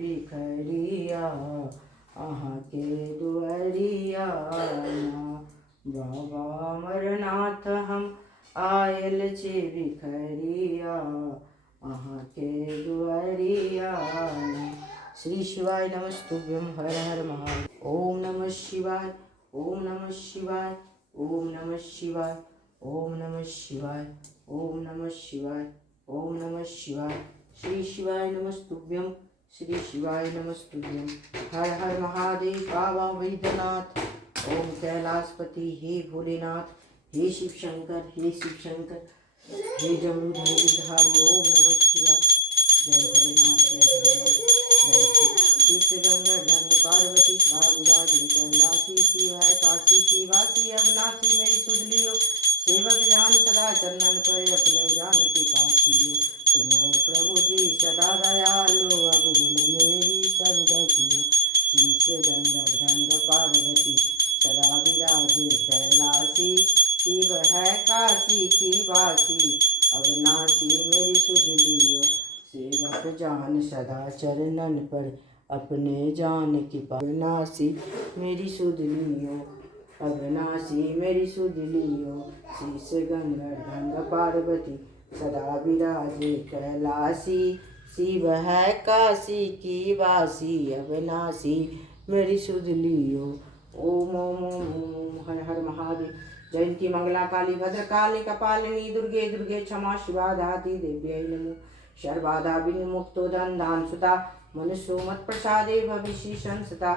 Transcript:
भिखरिया अहाँ के दुआरिया बाबा अमरनाथ हम आयल छी भिखरिया अहाँ के दुआरिया। श्री शिवाय नमस्तुभ्यं हर हर महादेव। ओम नमः शिवाय ओम नमः शिवाय ओम नमः शिवाय ओम नमः शिवाय ओम नमः शिवाय ओम नमः शिवाय। श्री शिवाय नमस्तुभ्यं श्री शिवाय नमस्तुभ्यं हर हर महादेव। बाबा वैद्यनाथ ओम कैलाशपति हे भोलेनाथ हे शिव शंकर हे शिव शंकर हे जमूधर गिरधारी। ओम नमः शिवाय। जय भोलेनाथ जय भोलेनाथ जय शिव। शिव गंगा धन पार्वती विराजी कैलाशी शिव है काशी की वासी अविनाशी मेरी सुध लियो। सेवक जान सदा चंदन पर अपने जान की पासियो। तुम हो प्रभु जी सदा दयालु अब गुण मेरी सब रखियो। शीश गंगा धंग पार्वती सदा विराजे कैलाशी शिव है काशी की वासी अविनाशी मेरी सुध लियो। सेवक जान सदा चरणन पर अपने जान की अविनाशी मेरी सुध लियो अविनाशी मेरी सुध लियो। शीश गंगा धंग पार्वती सदा विराजे कैलाशी शिव है काशी की वासी अविनाशी मेरी सुध लियो। ओम ओम ओम ओम हर हर महादेव। जयंती मंगला काली भद्रकाली कपालिनी दुर्गे दुर्गे क्षमा शिवा धात्री देव्यै नमो। सर्वबाधा विनिमुक्तो धन धान सुता मनुष्यो मत प्रसादे भविष्य संसता।